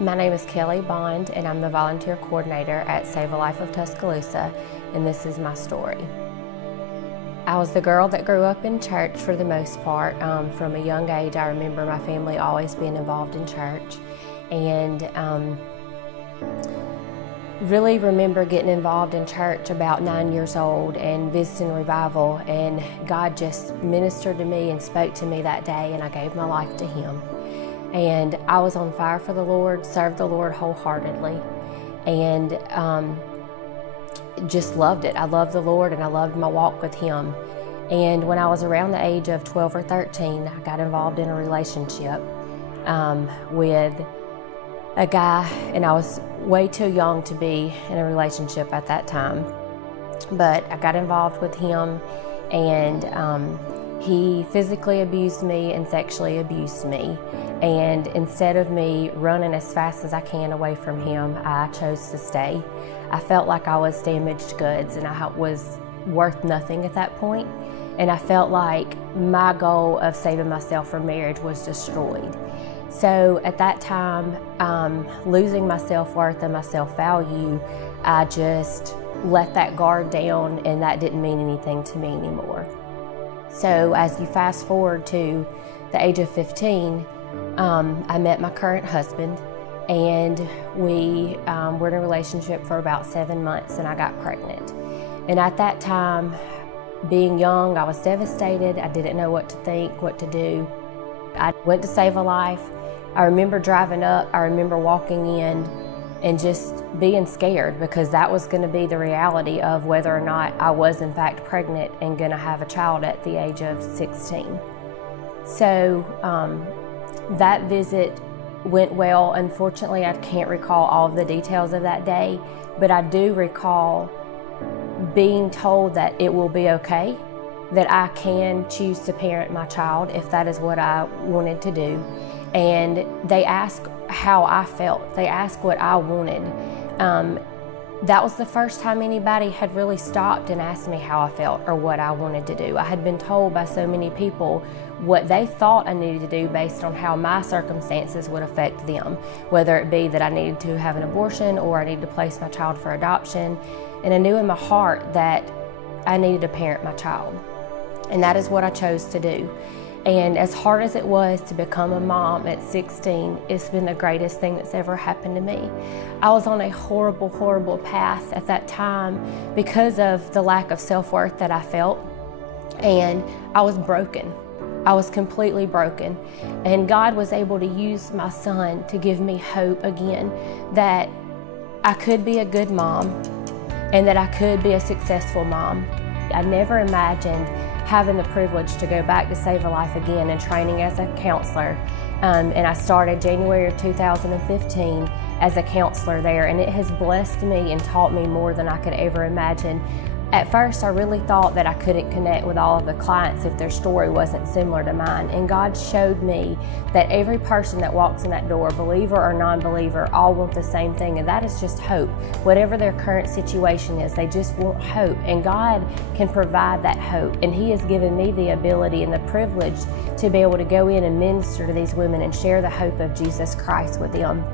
My name is Kelley Bond, and I'm the volunteer coordinator at Save a Life of Tuscaloosa, and this is my story. I was the girl that grew up in church for the most part. From a young age, I remember my family always being involved in church, and really remember getting involved in church about 9 years old and visiting revival, and God just ministered to me and spoke to me that day, and I gave my life to Him. And I was on fire for the Lord, served the Lord wholeheartedly, and just loved it. I loved the Lord and I loved my walk with Him. And when I was around the age of 12 or 13, I got involved in a relationship with a guy, and I was way too young to be in a relationship at that time. But I got involved with him, and he physically abused me and sexually abused me. And instead of me running as fast as I can away from him, I chose to stay. I felt like I was damaged goods and I was worth nothing at that point. And I felt like my goal of saving myself from marriage was destroyed. So at that time, losing my self-worth and my self-value, I just let that guard down, and that didn't mean anything to me anymore. So as you fast forward to the age of 15, I met my current husband, and we were in a relationship for about 7 months, and I got pregnant. And at that time, being young, I was devastated. I didn't know what to think, what to do. I went to Save a Life. I remember driving up, I remember walking in and just being scared, because that was going to be the reality of whether or not I was in fact pregnant and going to have a child at the age of 16. So that visit went well. Unfortunately, I can't recall all of the details of that day, but I do recall being told that it will be okay, that I can choose to parent my child if that is what I wanted to do. And they asked how I felt. They asked what I wanted. That was the first time anybody had really stopped and asked me how I felt or what I wanted to do. I had been told by so many people what they thought I needed to do based on how my circumstances would affect them, whether it be that I needed to have an abortion or I needed to place my child for adoption. And I knew in my heart that I needed to parent my child. And that is what I chose to do. And as hard as it was to become a mom at 16, it's been the greatest thing that's ever happened to me. I was on a horrible, horrible path at that time because of the lack of self-worth that I felt. And I was broken. I was completely broken. And God was able to use my son to give me hope again, that I could be a good mom and that I could be a successful mom. I never imagined having the privilege to go back to Save a Life again and training as a counselor. And I started January of 2015 as a counselor there, and it has blessed me and taught me more than I could ever imagine. At first, I really thought that I couldn't connect with all of the clients if their story wasn't similar to mine. And God showed me that every person that walks in that door, believer or non-believer, all want the same thing, and that is just hope. Whatever their current situation is, they just want hope. And God can provide that hope. And He has given me the ability and the privilege to be able to go in and minister to these women and share the hope of Jesus Christ with them.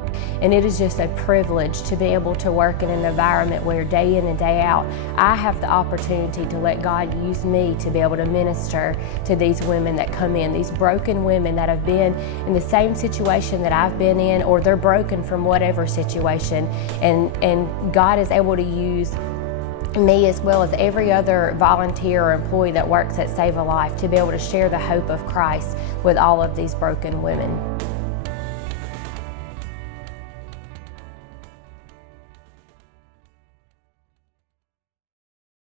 And it is just a privilege to be able to work in an environment where day in and day out, I have the opportunity to let God use me to be able to minister to these women that come in, these broken women that have been in the same situation that I've been in, or they're broken from whatever situation. And God is able to use me, as well as every other volunteer or employee that works at Save a Life, to be able to share the hope of Christ with all of these broken women.